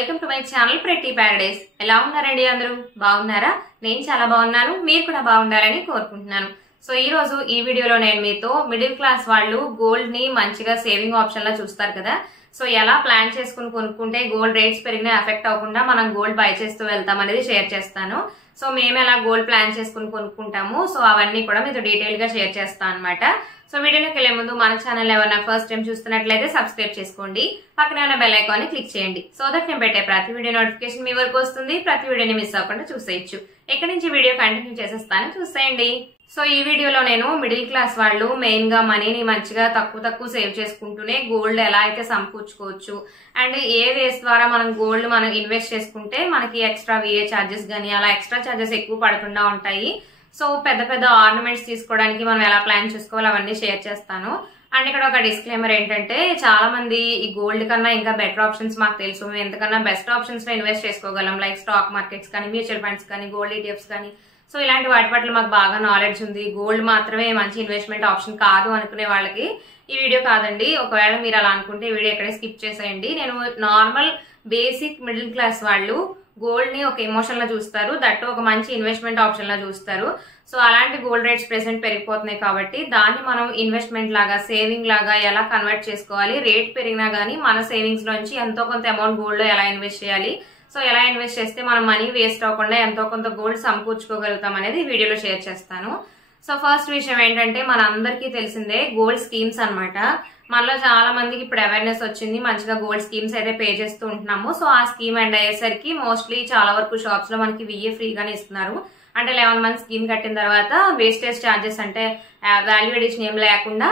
Welcome to my channel pretty Paradise. ఎలా ఉన్నారండి అందరూ? బాగున్నారా? నేను చాలా బాగున్నాను. మీరు కూడా బాగుండాలని కోరుకుంటున్నాను. సో ఈ రోజు ఈ వీడియోలో నేను మీతో మిడిల్ క్లాస్ వాళ్ళు గోల్డ్ ని మంచిగా సేవింగ్ ఆప్షన్ లా చూస్తారు కదా, సో ఎలా ప్లాన్ చేసుకుని కొనుక్కుంటే గోల్డ్ రేట్స్ పెరిగినా ఎఫెక్ట్ అవ్వకుండా మనం గోల్డ్ బై చేస్తూ వెళ్తాం అనేది షేర్ చేస్తాను. సో మేము ఎలా గోల్డ్ ప్లాన్ చేసుకుని కొనుక్కుంటాము, సో అవన్నీ కూడా మీతో డీటెయిల్ గా షేర్ చేస్తాను అనమాట. సో వీడియోలోకి వెళ్లే ముందు మన ఛానల్ ఎవరైనా ఫస్ట్ టైం చూస్తున్నట్లయితే సబ్స్క్రైబ్ చేసుకోండి, పక్కనే ఉన్న బెల్ ఐకాన్ ని క్లిక్ చేయండి. సో దట్ నేను పెట్టే ప్రతి వీడియో నోటిఫికేషన్ మీ వరకు వస్తుంది. ప్రతి వీడియోని మిస్ అవ్వకుండా చూసేయచ్చు. ఇక్కడి నుంచి వీడియో కంటిన్యూ చేసేస్తాను, చూసేయండి. సో ఈ వీడియోలో నేను మిడిల్ క్లాస్ వాళ్ళు మెయిన్ గా మనీని మంచిగా తక్కువ సేవ్ చేసుకుంటూనే గోల్డ్ ఎలా అయితే సమకూర్చుకోవచ్చు అండ్ ఏ వేస్ ద్వారా మనం గోల్డ్ మనం ఇన్వెస్ట్ చేసుకుంటే మనకి ఎక్స్ట్రా విఏ ఛార్జెస్ గానీ అలా ఎక్స్ట్రా ఛార్జెస్ ఎక్కువ పడకుండా ఉంటాయి. సో పెద్ద ఆర్నమెంట్స్ తీసుకోవడానికి మనం ఎలా ప్లాన్ చేసుకోవాలి అవన్నీ షేర్ చేస్తాను. అండ్ ఇక్కడ ఒక డిస్క్లైమర్ ఏంటంటే, చాలా మంది ఈ గోల్డ్ కన్నా ఇంకా బెటర్ ఆప్షన్స్ మాకు తెలుసు, మేము ఎంతకన్నా బెస్ట్ ఆప్షన్స్ లో ఇన్వెస్ట్ చేసుకోగలం, లైక్ స్టాక్ మార్కెట్స్ కానీ మ్యూచువల్ ఫండ్స్ కానీ గోల్డ్ ఈటీఎఫ్స్ కానీ. సో ఇలాంటి వాటి పట్ల మాకు బాగా నాలెడ్జ్ ఉంది, గోల్డ్ మాత్రమే మంచి ఇన్వెస్ట్మెంట్ ఆప్షన్ కాదు అనుకునే వాళ్ళకి ఈ వీడియో కాదండి. ఒకవేళ మీరు అలా అనుకుంటే ఈ వీడియో ఎక్కడే స్కిప్ చేసేయండి. నేను నార్మల్ బేసిక్ మిడిల్ క్లాస్ వాళ్ళు గోల్డ్ ని ఒక ఎమోషన్ లా చూస్తారు, దట్టు ఒక మంచి ఇన్వెస్ట్మెంట్ ఆప్షన్ లా చూస్తారు. సో అలాంటి గోల్డ్ రేట్స్ ప్రెసెంట్ పెరిగిపోతున్నాయి కాబట్టి దాన్ని మనం ఇన్వెస్ట్మెంట్ లాగా సేవింగ్ లాగా ఎలా కన్వర్ట్ చేసుకోవాలి, రేట్ పెరిగినా గానీ మన సేవింగ్స్ లోంచి ఎంతో కొంత అమౌంట్ గోల్డ్ లో ఎలా ఇన్వెస్ట్ చేయాలి, సో ఎలా ఇన్వెస్ట్ చేస్తే మనం మనీ వేస్ట్ అవ్వకుండా ఎంతో కొంత గోల్డ్ సమకూర్చుకోగలుగుతాం అనేది వీడియోలో షేర్ చేస్తాను. సో ఫస్ట్ విషయం ఏంటంటే, మన అందరికీ తెలిసిందే గోల్డ్ స్కీమ్స్ అనమాట. మనలో చాలా మందికి ఇప్పుడు అవేర్నెస్ వచ్చింది, మంచిగా గోల్డ్ స్కీమ్స్ అయితే పే చేస్తూ ఉంటున్నాము. సో ఆ స్కీమ్ ఎండ్ అయ్యేసరికి మోస్ట్లీ చాలా వరకు షాప్స్ లో మనకి విఏ ఫ్రీగానే ఇస్తున్నారు. అంటే 11 months స్కీమ్ కట్టిన తర్వాత వేస్టేజ్ ఛార్జెస్ అంటే వాల్యూ అడిషన్ ఏం లేకుండా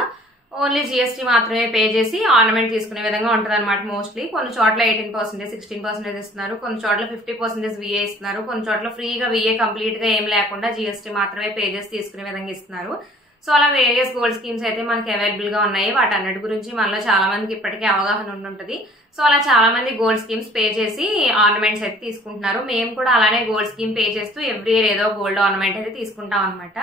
ఓన్లీ జిఎస్టీ మాత్రమే పే చేసి ఆర్నమెంట్ తీసుకునే విధంగా ఉంటుంది అనమాట. మోస్ట్లీ కొన్ని చోట్ల 18%, 16% ఇస్తున్నారు, కొన్ని చోట్ల 50% విఏ ఇస్తున్నారు, కొన్ని చోట్ల ఫ్రీగా విఏ కంప్లీట్ గా ఏం లేకుండా జిఎస్టీ మాత్రమే పే చేసి తీసుకునే విధంగా ఇస్తున్నారు. సో అలా వేరియస్ గోల్డ్ స్కీమ్స్ అయితే మనకి అవైలబుల్ గా ఉన్నాయి. వాటన్నిటి గురించి మనలో చాలా మందికి ఇప్పటికే అవగాహన ఉంటుంటది. సో అలా చాలా మంది గోల్డ్ స్కీమ్స్ పే చేసి ఆర్నమెంట్స్ అయితే తీసుకుంటున్నారు. మేము కూడా అలానే గోల్డ్ స్కీమ్ పే చేస్తూ ఎవ్రీ ఇయర్ ఏదో గోల్డ్ ఆర్నమెంట్ అయితే తీసుకుంటాం అనమాట.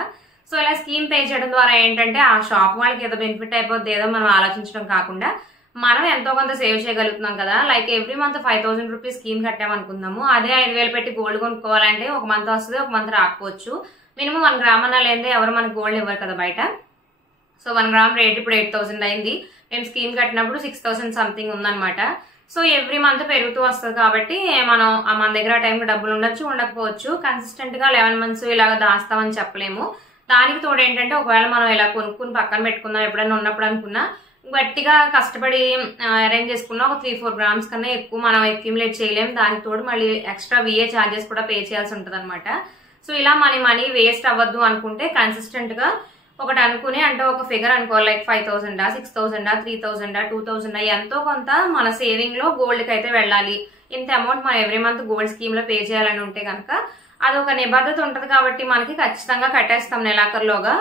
సో ఇలా స్కీమ్ పే చేయడం ద్వారా ఏంటంటే, ఆ షాప్ వాళ్ళకి ఏదో బెనిఫిట్ అయిపోద్ది ఏదో మనం ఆలోచించడం కాకుండా మనం ఎంతో కొంత సేవ్ చేయగలుగుతున్నాం కదా. Like every month 5000 rupees scheme కట్టామనుకుందాము, అదే 5000 పెట్టి గోల్డ్ కొనుక్కోవాలంటే ఒక మంత్ వస్తుంది, ఒక మంత్ రాకపోవచ్చు. మినిమం 1 గ్రామ్ అన్నా లేదే ఎవరు మనకు గోల్డ్ ఇవ్వరు కదా బయట. సో 1 గ్రామ్ రేట్ ఇప్పుడు 8000 అయింది. మేము స్కీమ్ కట్టినప్పుడు 6000 సంథింగ్ ఉందన్నమాట. సో ఎవ్రీ మంత్ పెరుగుతూ వస్తుంది కాబట్టి మనం మన దగ్గర టైంకి డబ్బులు ఉండొచ్చు, ఉండకపోవచ్చు. కన్సిస్టెంట్ గా 11 months ఇలాగ దాస్తామని చెప్పలేము. దానికి తోడు ఏంటంటే, ఒకవేళ మనం ఇలా కొనుక్కుని పక్కన పెట్టుకుందాం ఎప్పుడైనా ఉన్నప్పుడు అనుకున్నా, గట్టిగా కష్టపడి అరేంజ్ చేసుకున్నా ఒక 3-4 grams కన్నా ఎక్కువ మనం అక్యుములేట్ చేయలేము. దానికి తోడు మళ్ళీ ఎక్స్ట్రా విఏ ఛార్జెస్ కూడా పే చేయాల్సి ఉంటుంది అనమాట. సో ఇలా మనీ వేస్ట్ అవ్వద్దు అనుకుంటే కన్సిస్టెంట్ గా ఒకటి అనుకుని, అంటే ఒక ఫిగర్ అనుకోవాలి, లైక్ 5000, 6000, 3000, 2000 ఎంతో కొంత మన సేవింగ్ లో గోల్డ్ కి అయితే వెళ్ళాలి. ఇంత అమౌంట్ మనం ఎవ్రీ మంత్ గోల్డ్ స్కీమ్ లో పే చేయాలని ఉంటే కనుక అదొక నిబద్ధత ఉంటది కాబట్టి మనకి ఖచ్చితంగా కట్టేస్తాం నెలాఖరులోగా.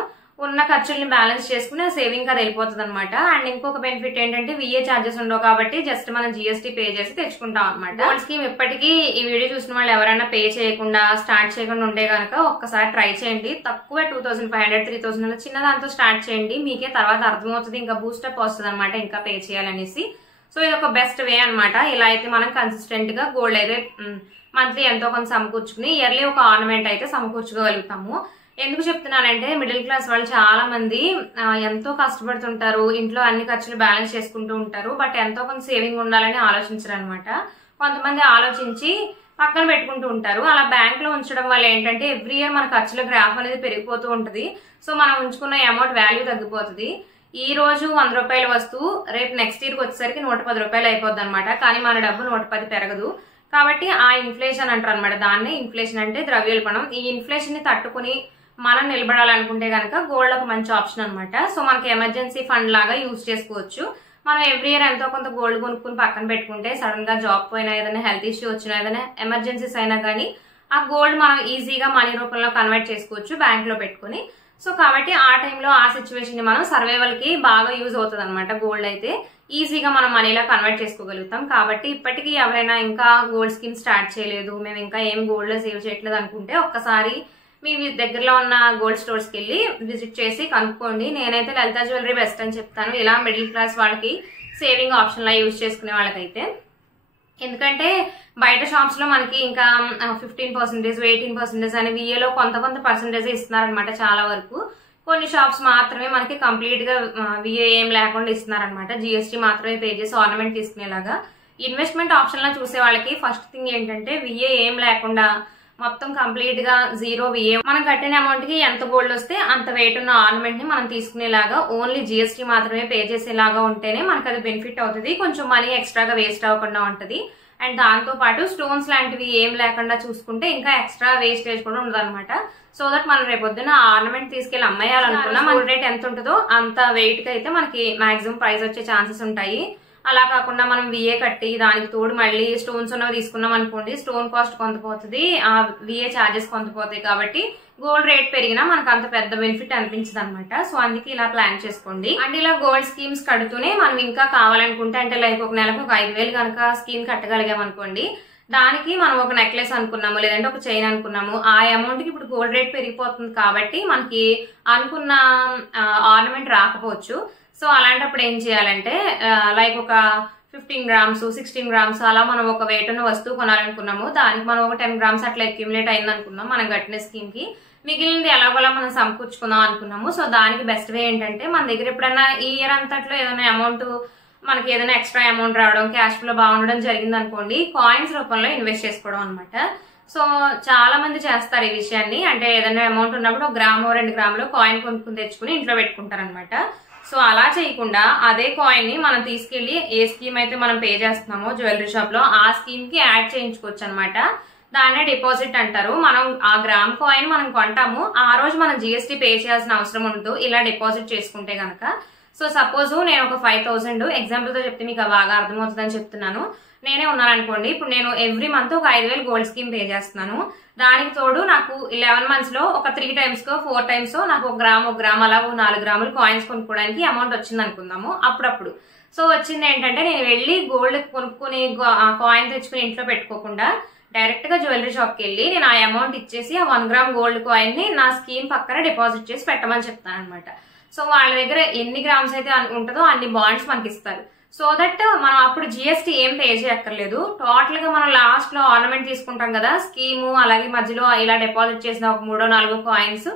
ఉన్న ఖర్చుల్ని బ్యాలెన్స్ చేసుకుని సేవింగ్ అది వెళ్ళిపోతుంది అనమాట. అండ్ ఇంకొక బెనిఫిట్ ఏంటంటే, విఏ ఛార్జెస్ ఉండవు కాబట్టి జస్ట్ మనం జిఎస్టీ పే చేసి తెచ్చుకుంటాం అనమాట. గోల్డ్ స్కీమ్ ఇప్పటికీ ఈ వీడియో చూసిన వాళ్ళు ఎవరైనా పే చేయకుండా స్టార్ట్ చేయకుండా ఉంటే కనుక ఒక్కసారి ట్రై చేయండి. తక్కువ 2500, 3000 చిన్న దాంతో స్టార్ట్ చేయండి. మీకే తర్వాత అర్థమవుతుంది, ఇంకా బూస్టప్ వస్తుంది అనమాట ఇంకా పే చేయాలనేసి. సో ఇది ఒక బెస్ట్ వే అనమాట. ఇలా అయితే మనం కన్సిస్టెంట్ గా గోల్డ్ అయితే మంత్లీ ఎంతో కొంత సమకూర్చుకుని ఇయర్లీ ఒక ఆర్నమెంట్ అయితే సమకూర్చుకోగలుగుతాము. ఎందుకు చెప్తున్నానంటే, మిడిల్ క్లాస్ వాళ్ళు చాలా మంది ఎంతో కష్టపడుతుంటారు, ఇంట్లో అన్ని ఖర్చులు బ్యాలెన్స్ చేసుకుంటూ ఉంటారు, బట్ ఎంతో కొంత సేవింగ్ ఉండాలని ఆలోచించరు అనమాట. కొంతమంది ఆలోచించి పక్కన పెట్టుకుంటూ ఉంటారు. అలా బ్యాంక్ లో ఉంచడం వల్ల ఏంటంటే, ఎవ్రీ ఇయర్ మన ఖర్చుల గ్రాఫ్ అనేది పెరిగిపోతూ ఉంటది. సో మనం ఉంచుకున్న అమౌంట్ వాల్యూ తగ్గిపోతుంది. ఈ రోజు 100 రూపాయల వస్తువు రేపు నెక్స్ట్ ఇయర్కి వచ్చేసరికి 110 రూపాయలు అయిపోద్ది అనమాట. కానీ మన డబ్బు 110 పెరగదు. కాబట్టి ఆ ఇన్ఫ్లేషన్ అంటారు అనమాట. దాన్ని ఇన్ఫ్లేషన్ అంటే ద్రవ్యోల్బణం. ఈ ఇన్ఫ్లేషన్ ని తట్టుకుని మనం నిలబడాలనుకుంటే కనుక గోల్డ్ ఒక మంచి ఆప్షన్ అనమాట. సో మనకి ఎమర్జెన్సీ ఫండ్ లాగా యూజ్ చేసుకోవచ్చు. మనం ఎవ్రీ ఇయర్ ఎంతో కొంత గోల్డ్ కొనుక్కుని పక్కన పెట్టుకుంటే సడన్ గా జాబ్ పోయినా, ఏదైనా హెల్త్ ఇష్యూ వచ్చినా, ఏదైనా ఎమర్జెన్సీస్ అయినా కానీ ఆ గోల్డ్ మనం ఈజీగా మనీ రూపంలో కన్వర్ట్ చేసుకోవచ్చు బ్యాంక్ లో పెట్టుకుని. సో కాబట్టి ఆ టైంలో ఆ సిచ్యువేషన్ ని మనం సర్వైవల్ కి బాగా యూజ్ అవుతుంది అనమాట. గోల్డ్ అయితే ఈజీగా మనం మనీలా కన్వర్ట్ చేసుకోగలుగుతాం. కాబట్టి ఇప్పటికీ ఎవరైనా ఇంకా గోల్డ్ స్కీమ్ స్టార్ట్ చేయలేదు, మేము ఇంకా ఏం గోల్డ్ లో సేవ్ చేయట్లేదు అనుకుంటే ఒక్కసారి మీ దగ్గరలో ఉన్న గోల్డ్ స్టోర్స్ కి వెళ్ళి విజిట్ చేసి కనుక్కోండి. నేనైతే లలితా జ్యువెలరీ బెస్ట్ అని చెప్తాను, ఇలా మిడిల్ క్లాస్ వాళ్ళకి సేవింగ్ ఆప్షన్ లా యూజ్ చేసుకునే వాళ్ళకైతే. ఎందుకంటే బయట షాప్స్ లో మనకి ఇంకా 15%, 18% అని విఏలో కొంత పర్సెంటేజ్ ఇస్తున్నారనమాట. చాలా వరకు కొన్ని షాప్స్ మాత్రమే మనకి కంప్లీట్ గా విఏ ఏం లేకుండా ఇస్తున్నారనమాట. జిఎస్టీ మాత్రమే పే చేసి ఆర్నమెంట్ తీసుకునేలాగా. ఇన్వెస్ట్మెంట్ ఆప్షన్ లో చూసే వాళ్ళకి ఫస్ట్ థింగ్ ఏంటంటే విఏ ఏం లేకుండా మొత్తం కంప్లీట్ గా జీరో విఏ, మనం కట్టిన అమౌంట్ కి ఎంత గోల్డ్ వస్తే అంత వెయిట్ ఉన్న ఆర్నమెంట్ ని మనం తీసుకునేలాగా ఓన్లీ జిఎస్టీ మాత్రమే పే చేసేలాగా ఉంటేనే మనకు అది బెనిఫిట్ అవుతుంది. కొంచెం మనీ ఎక్స్ట్రాగా వేస్ట్ అవ్వకుండా ఉంటది. అండ్ దాంతో పాటు స్టోన్స్ లాంటివి ఏం లేకుండా చూసుకుంటే ఇంకా ఎక్స్ట్రా వేస్టేజ్ కూడా ఉండదు అనమాట. సో దట్ మనం రేపొద్దున ఆర్నమెంట్ తీసుకెళ్లి అమ్మేయాలనుకున్నా గోల్డ్ రేట్ ఎంత ఉంటుందో అంత వెయిట్ కి అయితే మనకి మాక్సిమం ప్రైస్ వచ్చే ఛాన్సెస్ ఉంటాయి. అలా కాకుండా మనం విఏ కట్టి దానికి తోడు మళ్ళీ స్టోన్స్ ఉన్నవి తీసుకున్నాం అనుకోండి, స్టోన్ కాస్ట్ కొంత పోతుంది, ఆ విఏ ఛార్జెస్ కొంత పోతాయి. కాబట్టి గోల్డ్ రేట్ పెరిగినా మనకు అంత పెద్ద బెనిఫిట్ అనిపించదు అనమాట. సో అందుకే ఇలా ప్లాన్ చేసుకోండి. అండ్ ఇలా గోల్డ్ స్కీమ్స్ కడుతూనే మనం ఇంకా కావాలనుకుంటే అంటే లైక్ ఒక నెలకు ఒక 5,000 కనుక స్కీమ్ కట్టగలిగాం అనుకోండి, దానికి మనం ఒక నెక్లెస్ అనుకున్నాము లేదంటే ఒక చైన్ అనుకున్నాము, ఆ అమౌంట్ కి ఇప్పుడు గోల్డ్ రేట్ పెరిగిపోతుంది కాబట్టి మనకి అనుకున్న ఆర్నమెంట్ రాకపోవచ్చు. సో అలాంటప్పుడు ఏం చేయాలంటే లైక్ ఒక 15 గ్రామ్స్ 16 గ్రామ్స్ అలా మనం ఒక వెయిట్ ఉన్న వస్తువు కొనాలనుకున్నాము, దానికి మనం ఒక 10 గ్రామ్స్ అట్లా అక్యుములేట్ అయింది అనుకున్నాం మనం కట్టిన స్కీమ్ కి, మిగిలినది ఎలాగోలా మనం సమకూర్చుకుందాం అనుకున్నాము. సో దానికి బెస్ట్ వే ఏంటంటే మన దగ్గర ఎప్పుడైనా ఈ ఇయర్ అంతట్లో ఏదైనా అమౌంట్ మనకి ఏదైనా ఎక్స్ట్రా అమౌంట్ రావడం, క్యాష్ ఫ్లో బాగుండడం జరిగింది అనుకోండి, కాయిన్స్ రూపంలో ఇన్వెస్ట్ చేసుకోవడం అనమాట. సో చాలా మంది చేస్తారు ఈ విషయాన్ని. అంటే ఏదైనా అమౌంట్ ఉన్నప్పుడు 1 గ్రాము 2 గ్రాములు కాయిన్ కొనుక్కుని తెచ్చుకుని ఇంట్లో పెట్టుకుంటారు అనమాట. సో అలా చేయకుండా అదే కాయిన్ ని మనం తీసుకెళ్లి ఏ స్కీమ్ అయితే మనం పే చేస్తున్నామో జ్యువెలరీ షాప్ లో ఆ స్కీమ్ కి యాడ్ చేయించుకోవచ్చు అనమాట. దాన్నే డిపాజిట్ అంటారు. మనం ఆ గ్రామ్ కాయిన్ మనం కొంటాము, ఆ రోజు మనం జిఎస్టీ పే చేయాల్సిన అవసరం ఉండదు ఇలా డిపాజిట్ చేసుకుంటే గనక. సో సపోజ్ నేను ఒక 5,000 ఎగ్జాంపుల్ తో చెప్తే మీకు బాగా అర్థమవుతుందని చెప్తున్నాను. నేనే ఉన్నాను అనుకోండి, ఇప్పుడు నేను ఎవ్రీ మంత్ ఒక 5,000 గోల్డ్ స్కీమ్ పే చేస్తున్నాను. దానికి తోడు నాకు 11 months లో ఒక 3 times 4 times నాకు 1 గ్రామ్ అలా 4 గ్రాములు కాయిన్స్ కొనుక్కోవడానికి అమౌంట్ వచ్చింది అనుకుందాము అప్పుడప్పుడు. సో వచ్చింది ఏంటంటే నేను వెళ్ళి గోల్డ్ కొనుక్కుని కాయిన్ తెచ్చుకుని ఇంట్లో పెట్టుకోకుండా డైరెక్ట్ గా జ్యువెలరీ షాప్ కి వెళ్ళి నేను ఆ అమౌంట్ ఇచ్చేసి ఆ 1 గ్రామ్ గోల్డ్ కాయిన్ ని నా స్కీమ్ పక్కన డిపాజిట్ చేసి పెట్టమని చెప్తాను అనమాట. సో వాళ్ళ దగ్గర ఎన్ని గ్రామ్స్ అయితే ఉంటుందో అన్ని బాండ్స్ మనకి ఇస్తారు. సో దట్ మనం అప్పుడు జిఎస్టీ ఏం పే చేయక్కర్లేదు. టోటల్ గా మనం లాస్ట్ లో ఆర్నమెంట్ తీసుకుంటాం కదా స్కీము, అలాగే మధ్యలో ఇలా డిపాజిట్ చేసిన ఒక 3-4 కాయిన్స్,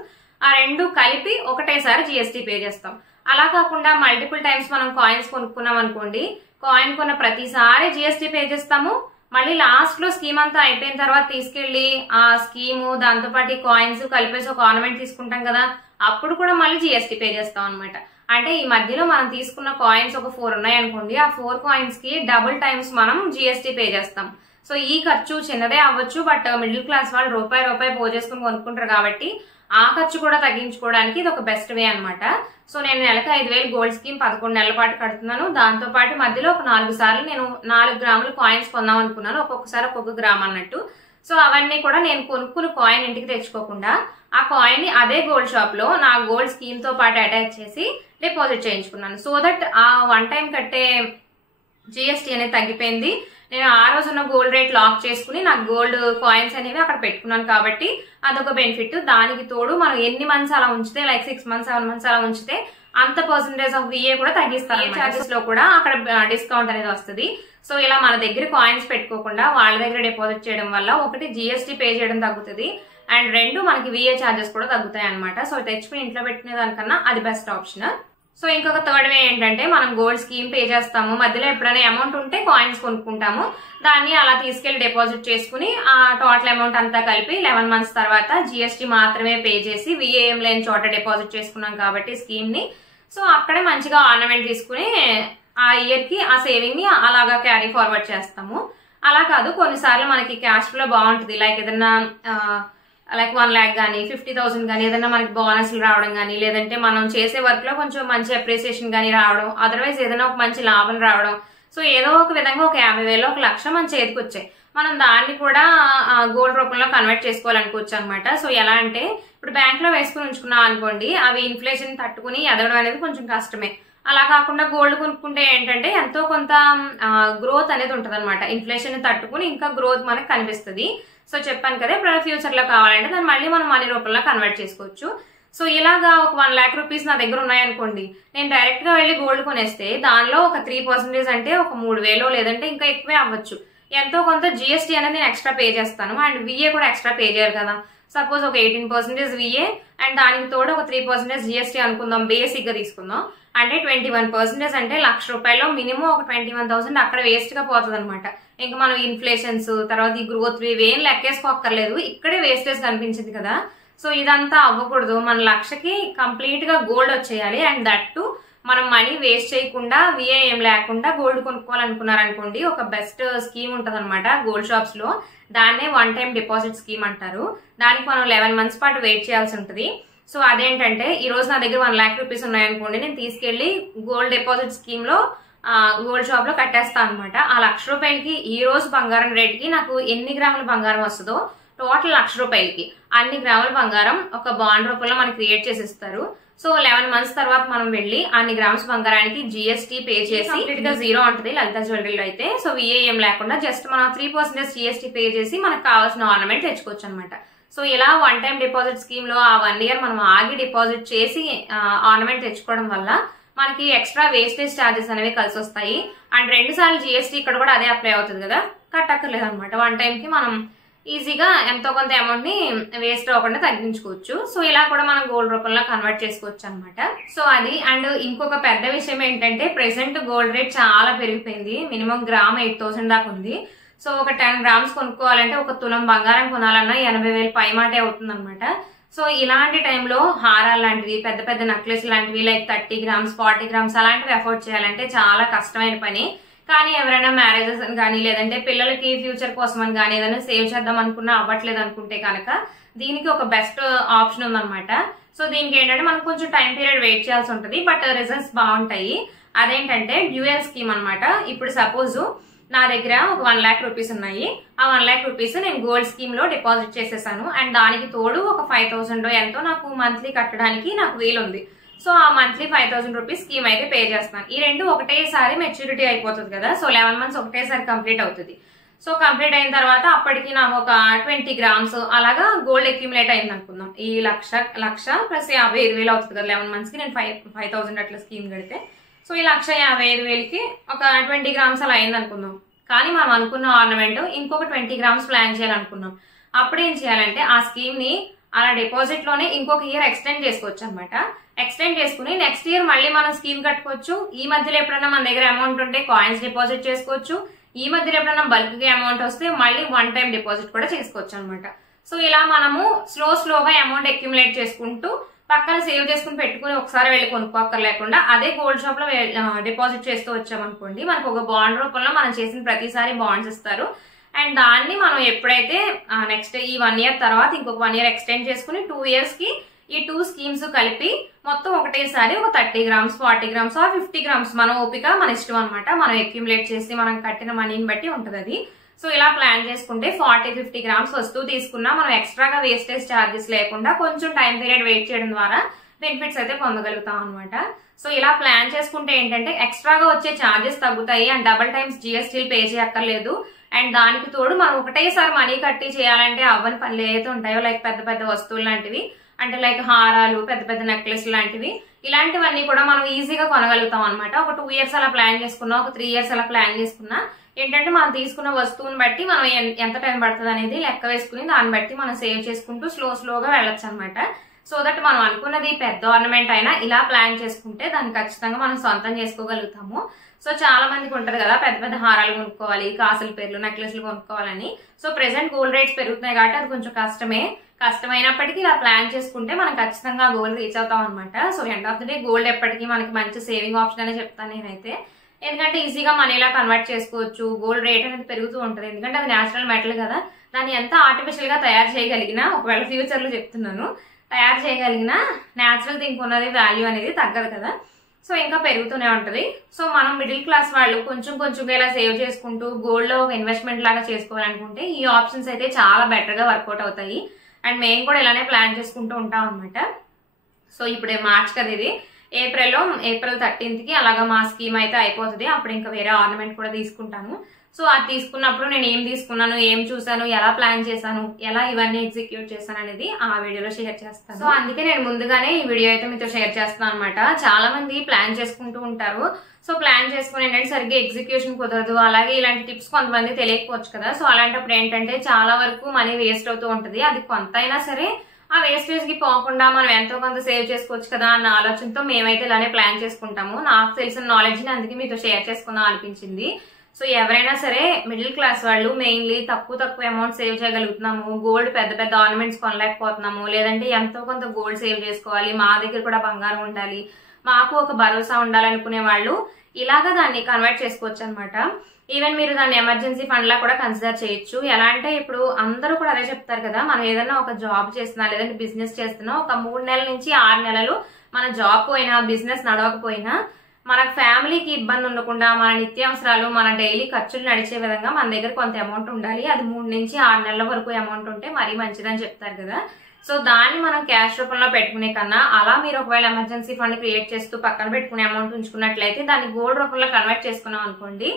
ఆ రెండు కలిపి ఒకటేసారి జిఎస్టీ పే చేస్తాం. అలా కాకుండా మల్టిపుల్ టైమ్స్ మనం కాయిన్స్ కొనుక్కున్నాం అనుకోండి, కాయిన్ కొన్న ప్రతిసారి జిఎస్టీ పే చేస్తాము. మళ్ళీ లాస్ట్ లో స్కీమ్ అంతా అయిపోయిన తర్వాత తీసుకెళ్లి ఆ స్కీము దాంతో పాటు కాయిన్స్ కలిపేసి ఒక ఆర్నమెంట్ తీసుకుంటాం కదా, అప్పుడు కూడా మళ్ళీ జిఎస్టీ పే చేస్తాం అనమాట. అంటే ఈ మధ్యలో మనం తీసుకున్న కాయిన్స్ ఒక 4 ఉన్నాయి అనుకోండి, ఆ 4 కాయిన్స్ కి డబుల్ టైమ్స్ మనం జిఎస్టీ పే చేస్తాం. సో ఈ ఖర్చు చిన్నదే అవ్వచ్చు, బట్ మిడిల్ క్లాస్ వాళ్ళు రూపాయి పోజేసుకుని కొనుక్కుంటారు కాబట్టి ఆ ఖర్చు కూడా తగ్గించుకోవడానికి ఇది ఒక బెస్ట్ వే అనమాట. సో నేను నెలకు 5,000 గోల్డ్ స్కీమ్ 11 నెలల పాటు కడుతున్నాను. దాంతో పాటు మధ్యలో ఒక 4 సార్లు నేను 4 గ్రాములు కాయిన్స్ కొందాం అనుకున్నాను, ఒక్కొక్కసారి ఒక్కొక్క గ్రామ్ అన్నట్టు. సో అవన్నీ కూడా నేను కొనుక్కుని కాయిన్ ఇంటికి తెచ్చుకోకుండా ఆ కాయిన్ ని అదే గోల్డ్ షాప్ లో నా గోల్డ్ స్కీమ్ తో పాటు అటాచ్ చేసి డిపాజిట్ చేయించుకున్నాను. సో దట్ ఆ 1 time కట్టే జిఎస్టీ అనేది తగ్గిపోయింది. నేను ఆ రోజున్న గోల్డ్ రేట్ లాక్ చేసుకుని నాకు గోల్డ్ కాయిన్స్ అనేవి అక్కడ పెట్టుకున్నాను కాబట్టి అదొక బెనిఫిట్. దానికి తోడు మనం ఎన్ని మంత్స్ అలా ఉంచితే లైక్ 6 months 7 months అలా ఉంచితే అంత పర్సెంటేజ్ ఆఫ్ విఏ కూడా తగ్గిస్తారు. చార్జెస్ లో కూడా అక్కడ డిస్కౌంట్ అనేది వస్తుంది. సో ఇలా మన దగ్గర కాయిన్స్ పెట్టుకోకుండా వాళ్ళ దగ్గర డిపాజిట్ చేయడం వల్ల ఒకటి జిఎస్టీ పే చేయడం తగ్గుతుంది, అండ్ 2 మనకి విఏ చార్జెస్ కూడా తగ్గుతాయి అనమాట. సో తెచ్చుకుని ఇంట్లో పెట్టుకునే దానికన్నా అది బెస్ట్ ఆప్షన్. సో ఇంకొక థర్డ్ వే ఏంటంటే మనం గోల్డ్ స్కీమ్ పే చేస్తాము, మధ్యలో ఎప్పుడైనా అమౌంట్ ఉంటే కాయిన్స్ కొనుక్కుంటాము, దాన్ని అలా తీసుకెళ్లి డిపాజిట్ చేసుకుని ఆ టోటల్ అమౌంట్ అంతా కలిపి 11 months తర్వాత జిఎస్టీ మాత్రమే పే చేసి విఏఎం లేని చోట డిపాజిట్ చేసుకున్నాం కాబట్టి స్కీమ్ ని, సో అక్కడే మంచిగా ఆర్నమెంట్ తీసుకుని ఆ ఇయర్ కి ఆ సేవింగ్ ని అలాగా క్యారీ ఫార్వర్డ్ చేస్తాము. అలా కాదు, కొన్నిసార్లు మనకి క్యాష్ ఫ్లో బాగుంటుంది, లైక్ ఏదన్నా లైక్ 1 lakh కానీ 50,000 కానీ ఏదైనా మనకి బోనస్లు రావడం కానీ, లేదంటే మనం చేసే వర్క్ లో కొంచెం మంచి అప్రిసియేషన్ కానీ రావడం, అదర్వైజ్ ఏదైనా ఒక మంచి లాభం రావడం, సో ఏదో ఒక విధంగా ఒక 50,000 1 లక్ష మన చేతికి వచ్చాయి, మనం దాన్ని కూడా గోల్డ్ రూపంలో కన్వర్ట్ చేసుకోవాలనుకోవచ్చు అనమాట. సో ఎలా అంటే ఇప్పుడు బ్యాంక్ లో వేసుకుని ఉంచుకున్నాం అనుకోండి, అవి ఇన్ఫ్లేషన్ తట్టుకుని ఎదగడం అనేది కొంచెం కష్టమే. అలా కాకుండా గోల్డ్ కొనుక్కుంటే ఏంటంటే ఎంతో కొంత గ్రోత్ అనేది ఉంటది అనమాట, ఇన్ఫ్లేషన్ తట్టుకుని ఇంకా గ్రోత్ మనకు కనిపిస్తుంది. సో చెప్పాను కదా, ఇప్పుడు ఫ్యూచర్ లో కావాలంటే దాన్ని మళ్ళీ మనం మనీ రూపంలో కన్వర్ట్ చేసుకోవచ్చు. సో ఇలాగా ఒక 1 lakh rupees నా దగ్గర ఉన్నాయనుకోండి, నేను డైరెక్ట్ గా వెళ్ళి గోల్డ్ కొనేస్తే దానిలో ఒక 3% అంటే ఒక 3,000 లేదంటే ఇంకా ఎక్కువే అవ్వచ్చు. ఎంతో కొంత జిఎస్టీ అనేది నేను ఎక్స్ట్రా పే చేస్తాను అండ్ విఏ కూడా ఎక్స్ట్రా పే చేయాలి కదా. సపోజ్ ఒక 18% విఏ అండ్ దానికి తోడు ఒక 3% జిఎస్టీ అనుకుందాం, బేసిక్ గా తీసుకుందాం. అంటే 21% అంటే ₹1,00,000 మినిమం ఒక 21,000 అక్కడ వేస్ట్ గా పోతుంది అనమాట. ఇంకా మనం ఇన్ఫ్లేషన్స్ తర్వాత ఈ గ్రోత్ ఇవేం లెక్కేసుకోక్కర్లేదు, ఇక్కడే వేస్టేజ్ కనిపించింది కదా. సో ఇదంతా అవ్వకూడదు, మన లక్షకి కంప్లీట్ గా గోల్డ్ వచ్చేయాలి. అండ్ దట్టు మనం మనీ వేస్ట్ చేయకుండా విఏ ఏం లేకుండా గోల్డ్ కొనుక్కోవాలనుకున్నారనుకోండి, ఒక బెస్ట్ స్కీమ్ ఉంటుంది అనమాట గోల్డ్ షాప్స్ లో. దాన్నే వన్ టైం డిపాజిట్ స్కీమ్ అంటారు. దానికి మనం 11 months పాటు వెయిట్ చేయాల్సి ఉంటుంది. సో అదేంటంటే ఈ రోజు నా దగ్గర ₹1,00,000 ఉన్నాయనుకోండి, నేను తీసుకెళ్లి గోల్డ్ డిపాజిట్ స్కీమ్ లో గోల్డ్ షాప్ లో కట్టేస్తా అనమాట. ఆ ₹1,00,000కి ఈ రోజు బంగారం రేట్ కి నాకు ఎన్ని గ్రాముల బంగారం వస్తుందో టోటల్ ₹1,00,000కి అన్ని గ్రాముల బంగారం ఒక బాండ్ రూపంలో మనకి క్రియేట్ చేసి ఇస్తారు. సో 11 months తర్వాత మనం వెళ్ళి అన్ని గ్రామ్స్ బంగారానికి జిఎస్టీ పే చేసి కంప్లీట్ గా జీరో ఉంటుంది లలిత జ్యువెలరీలో అయితే. సో విఏఎం లేకుండా జస్ట్ మనం 3% జిఎస్టీ పే చేసి మనకు కావాల్సిన ఆర్నమెంట్ తెచ్చుకోవచ్చు అనమాట. సో ఇలా వన్ టైం డిపాజిట్ స్కీమ్ లో ఆ 1 year మనం ఆగి డిపాజిట్ చేసి ఆర్నమెంట్ తెచ్చుకోవడం వల్ల మనకి ఎక్స్ట్రా వేస్టేజ్ ఛార్జెస్ అనేవి కలిసి వస్తాయి. అండ్ 2 సార్లు జిఎస్టీ ఇక్కడ కూడా అదే అప్లై అవుతుంది కదా, కట్టక్కర్లేదు అనమాట. వన్ టైం కి మనం ఈజీగా ఎంతో కొంత అమౌంట్ ని వేస్ట్ అవ్వకుండా తగ్గించుకోవచ్చు. సో ఇలా కూడా మనం గోల్డ్ రూపంలో కన్వర్ట్ చేసుకోవచ్చు అనమాట. సో అది అండ్ ఇంకొక పెద్ద విషయం ఏంటంటే ప్రెసెంట్ గోల్డ్ రేట్ చాలా పెరిగిపోయింది. మినిమం గ్రామ్ 8,000 దాకా ఉంది. సో ఒక 10 grams కొనుక్కోవాలంటే ఒక తులం బంగారం కొనాలన్నా 80,000 పైమాటే అవుతుంది అనమాట. సో ఇలాంటి టైంలో హారాలు లాంటివి పెద్ద పెద్ద నెక్లెస్ లాంటివి లైక్ 30 grams 40 grams అలాంటివి అఫోర్డ్ చేయాలంటే చాలా కష్టమైన పని. కానీ ఎవరైనా మ్యారేజెస్ అని కానీ లేదంటే పిల్లలకి ఫ్యూచర్ కోసం అని కానీ ఏదైనా సేవ్ చేద్దాం అనుకున్నా అవ్వట్లేదు అనుకుంటే కనుక దీనికి ఒక బెస్ట్ ఆప్షన్ ఉందన్నమాట. సో దీనికి ఏంటంటే మనం కొంచెం టైం పీరియడ్ వెయిట్ చేయాల్సి ఉంటుంది, బట్ రిజల్ట్స్ బాగుంటాయి. అదేంటంటే డ్యూయల్ స్కీమ్ అనమాట. ఇప్పుడు సపోజ్ నా దగ్గర ఒక ₹1,00,000 ఉన్నాయి. ఆ ₹1,00,000 నేను గోల్డ్ స్కీమ్ లో డిపాజిట్ చేసేసాను అండ్ దానికి తోడు ఒక 5,000 ఎంతో నాకు మంత్లీ కట్టడానికి నాకు వీలుంది. సో ఆ మంత్లీ ₹5,000 స్కీమ్ అయితే పే చేస్తాను. ఈ రెండు ఒకటేసారి మెచ్యూరిటీ అయిపోతుంది కదా. సో 11 months ఒకటేసారి కంప్లీట్ అవుతుంది. సో కంప్లీట్ అయిన తర్వాత అప్పటికి నాకు ఒక 20 grams అలాగా గోల్డ్ అక్యూములేట్ అయింది అనుకుందాం. ఈ లక్ష ప్లస్ 55,000 అవుతుంది కదా 11 months కి నేను 5,000 అట్లా స్కీమ్ కడితే. సో ఈ 1,55,000కి ఒక 20 grams అలా అయింది అనుకుందాం. కానీ మనం అనుకున్న ఆర్నమెంట్ ఇంకొక 20 grams ప్లాన్ చేయాలనుకున్నాం. అప్పుడు ఏం చేయాలంటే ఆ స్కీమ్ ని అలా డిపాజిట్ లోనే ఇంకొక ఇయర్ ఎక్స్టెండ్ చేసుకోవచ్చు అనమాట. ఎక్స్టెండ్ చేసుకుని నెక్స్ట్ ఇయర్ మళ్ళీ మనం స్కీమ్ కట్టుకోవచ్చు. ఈ మధ్యలో ఎప్పుడైనా మన దగ్గర అమౌంట్ ఉంటే కాయిన్స్ డిపాజిట్ చేసుకోవచ్చు. ఈ మధ్యలో ఎప్పుడైనా బల్క్ గా అమౌంట్ వస్తే మళ్ళీ వన్ టైం డిపాజిట్ కూడా చేసుకోవచ్చు అనమాట. సో ఇలా మనము స్లోగా అమౌంట్ అక్యుములేట్ చేసుకుంటూ పక్కన సేవ్ చేసుకుని పెట్టుకుని ఒకసారి వెళ్ళి కొనుక్కోక్కర్లేకుండా అదే గోల్డ్ షాప్ లో డిపాజిట్ చేస్తూ వచ్చామనుకోండి, మనకు ఒక బాండ్ రూపంలో మనం చేసిన ప్రతిసారి బాండ్స్ ఇస్తారు. అండ్ దాన్ని మనం ఎప్పుడైతే నెక్స్ట్ ఈ 1 year తర్వాత ఇంకొక 1 year ఎక్స్టెండ్ చేసుకుని 2 years కి ఈ 2 schemes కలిపి మొత్తం ఒకటేసారి ఒక 30 grams 40 grams ఆర్ 50 grams మన ఓపిక మన ఇష్టం అనమాట. మనం అక్యుములేట్ చేసి మనం కట్టిన మనీని బట్టి ఉంటుంది అది. సో ఇలా ప్లాన్ చేసుకుంటే 40-50 grams వస్తువు తీసుకున్నా మనం ఎక్స్ట్రాగా వేస్టేజ్ ఛార్జెస్ లేకుండా కొంచెం టైం పీరియడ్ వెయిట్ చేయడం ద్వారా బెనిఫిట్స్ అయితే పొందగలుగుతాం అనమాట. సో ఇలా ప్లాన్ చేసుకుంటే ఏంటంటే ఎక్స్ట్రాగా వచ్చే ఛార్జెస్ తగ్గుతాయి అండ్ డబుల్ టైమ్స్ జిఎస్టీలు పే చేయక్కర్లేదు. అండ్ దానికి తోడు మనం ఒకటేసారి మనీ కట్టి చేయాలంటే అవ్వని పనులు ఏదైతే ఉంటాయో లైక్ పెద్ద పెద్ద వస్తువులు లాంటివి అంటే లైక్ హారాలు పెద్ద పెద్ద నెక్లెస్ లాంటివి ఇలాంటివన్నీ కూడా మనం ఈజీగా కొనగలుగుతాం అనమాట. ఒక 2 years అలా ప్లాన్ చేసుకున్నా ఒక 3 years అలా ప్లాన్ చేసుకున్నా ఏంటంటే మనం తీసుకున్న వస్తువుని బట్టి మనం ఎంత టైం పడుతుంది అనేది లెక్క వేసుకుని దాన్ని బట్టి మనం సేవ్ చేసుకుంటూ స్లోగా వెళ్ళొచ్చు అనమాట. సో దట్ మనం అనుకున్నది పెద్ద ఆర్నమెంట్ అయినా ఇలా ప్లాన్ చేసుకుంటే దాన్ని ఖచ్చితంగా మనం సొంతం చేసుకోగలుగుతాము. సో చాలా మందికి ఉంటది కదా పెద్ద పెద్ద హారాలు కొనుక్కోవాలి, కాసుల పేర్లు నెక్లెస్లు కొనుక్కోవాలని. సో ప్రెసెంట్ గోల్డ్ రేట్స్ పెరుగుతున్నాయి కాబట్టి అది కొంచెం కష్టమైనప్పటికీ ఇలా ప్లాన్ చేసుకుంటే మనం ఖచ్చితంగా గోల్ రీచ్ అవుతాం అనమాట. So end of the day gold ఎప్పటికీ మనకి మంచి సేవింగ్ ఆప్షన్ అనే చెప్తాను నేనైతే. ఎందుకంటే ఈజీగా మనీలా కన్వర్ట్ చేసుకోవచ్చు. గోల్డ్ రేట్ అనేది పెరుగుతూ ఉంటుంది ఎందుకంటే అది న్యాచురల్ మెటల్ కదా. దాన్ని ఎంత ఆర్టిఫిషియల్ గా తయారు చేయగలిగినా ఒకవేళ ఫ్యూచర్ లో చెప్తున్నాను తయారు చేయగలిగిన న్యాచురల్ థింగ్ ఉన్నది వాల్యూ అనేది తగ్గదు కదా. సో ఇంకా పెరుగుతూనే ఉంటది. సో మనం మిడిల్ క్లాస్ వాళ్ళు కొంచెం ఇలా సేవ్ చేసుకుంటూ గోల్డ్ లో ఒక ఇన్వెస్ట్మెంట్ లాగా చేసుకోవాలనుకుంటే ఈ ఆప్షన్స్ అయితే చాలా బెటర్ గా వర్కౌట్ అవుతాయి. అండ్ మేము కూడా ఇలానే ప్లాన్ చేసుకుంటూ ఉంటాం అనమాట. సో ఇప్పుడు మార్చ్ కదా ఇది, ఏప్రిల్ 13th కి అలాగా మా స్కీమ్ అయితే అయిపోతుంది. అప్పుడు ఇంకా వేరే ఆర్నమెంట్ కూడా తీసుకుంటాను. సో అది తీసుకున్నప్పుడు నేను ఏం తీసుకున్నాను, ఏం చూసాను, ఎలా ప్లాన్ చేశాను, ఎలా ఇవన్నీ ఎగ్జిక్యూట్ చేశాను అనేది ఆ వీడియోలో షేర్ చేస్తాను. సో అందుకే నేను ముందుగానే ఈ వీడియో అయితే మీతో షేర్ చేస్తున్నాను అనమాట. చాలా మంది ప్లాన్ చేసుకుంటూ ఉంటారు. సో ప్లాన్ చేసుకుని ఏంటంటే సరిగ్గా ఎగ్జిక్యూషన్ కుదరదు. అలాగే ఇలాంటి టిప్స్ కొంతమంది తెలియకపోవచ్చు కదా. సో అలాంటప్పుడు ఏంటంటే చాలా వరకు మనీ వేస్ట్ అవుతూ ఉంటుంది. అది కొంత అయినా సరే ఆ వేస్టేజ్ కి పోకుండా మనం ఎంతో కొంత సేవ్ చేసుకోవచ్చు కదా అన్న ఆలోచనతో మేమైతే ఇలానే ప్లాన్ చేసుకుంటాము. నాకు తెలిసిన నాలెడ్జ్ ని అందుకే మీతో షేర్ చేసుకుందాం అనిపించింది. సో ఎవరైనా సరే మిడిల్ క్లాస్ వాళ్ళు మెయిన్లీ తక్కువ అమౌంట్ సేవ్ చేయగలుగుతున్నాము, గోల్డ్ పెద్ద పెద్ద ఆర్నమెంట్స్ కొనలేకపోతున్నాము, లేదంటే ఎంతో కొంత గోల్డ్ సేవ్ చేసుకోవాలి, మా దగ్గర కూడా బంగారం ఉండాలి, మాకు ఒక భరోసా ఉండాలనుకునే వాళ్ళు ఇలాగా దాన్ని కన్వర్ట్ చేసుకోవచ్చు అనమాట. ఈవెన్ మీరు దాన్ని ఎమర్జెన్సీ ఫండ్ లా కూడా కన్సిడర్ చేయొచ్చు. ఎలా అంటే ఇప్పుడు అందరూ కూడా అదే చెప్తారు కదా, మనం ఏదైనా ఒక జాబ్ చేస్తున్నా లేదంటే బిజినెస్ చేస్తున్నా ఒక 3 నెలల నుంచి 6 నెలలు మన జాబ్ పోయినా బిజినెస్ నడవకపోయినా మన ఫ్యామిలీకి ఇబ్బంది ఉండకుండా మన నిత్యావసరాలు మన డైలీ ఖర్చులు నడిచే విధంగా మన దగ్గర కొంత అమౌంట్ ఉండాలి. అది 3 నుంచి 6 నెలల వరకు అమౌంట్ ఉంటే మరీ మంచిదని చెప్తారు కదా. సో దాన్ని మనం క్యాష్ రూపంలో పెట్టుకునే కన్నా అలా మీరు ఒకవేళ ఎమర్జెన్సీ ఫండ్ క్రియేట్ చేస్తూ పక్కన పెట్టుకునే అమౌంట్ ఉంచుకున్నట్లయితే దాన్ని గోల్డ్ రూపంలో కన్వర్ట్ చేసుకున్నాం అనుకోండి,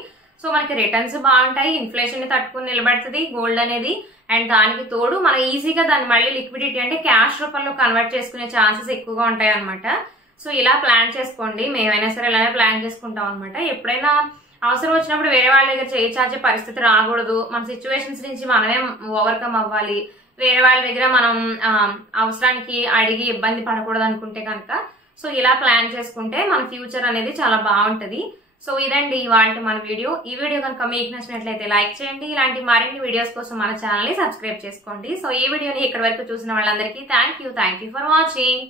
సో మనకి రిటర్న్స్ బాగుంటాయి, ఇన్ఫ్లేషన్ ని తట్టుకుని నిలబడుతుంది గోల్డ్ అనేది. అండ్ దానికి తోడు మనం ఈజీగా దాన్ని మళ్ళీ లిక్విడిటీ అంటే క్యాష్ రూపంలో కన్వర్ట్ చేసుకునే ఛాన్సెస్ ఎక్కువగా ఉంటాయి అనమాట. సో ఇలా ప్లాన్ చేసుకోండి. మేమైనా సరే ఇలానే ప్లాన్ చేసుకుంటాం అనమాట. ఎప్పుడైనా అవసరం వచ్చినప్పుడు వేరే వాళ్ళ దగ్గర చేయి చాచే పరిస్థితి రాకూడదు. మన సిచ్యువేషన్స్ నుంచి మనమే ఓవర్కమ్ అవ్వాలి. వేరే వాళ్ళ దగ్గర మనం అవసరానికి అడిగి ఇబ్బంది పడకూడదు అనుకుంటే కనుక సో ఇలా ప్లాన్ చేసుకుంటే మన ఫ్యూచర్ అనేది చాలా బాగుంటది. సో ఇదండి ఇవాళ మన వీడియో. ఈ వీడియో కనుక మీకు నచ్చినట్లయితే లైక్ చేయండి. ఇలాంటి మరిన్ని వీడియోస్ కోసం మన ఛానల్ ని సబ్స్క్రైబ్ చేసుకోండి. సో ఈ వీడియోని ఇక్కడ వరకు చూసిన వాళ్ళందరికీ థ్యాంక్ యూ ఫర్ వాచింగ్.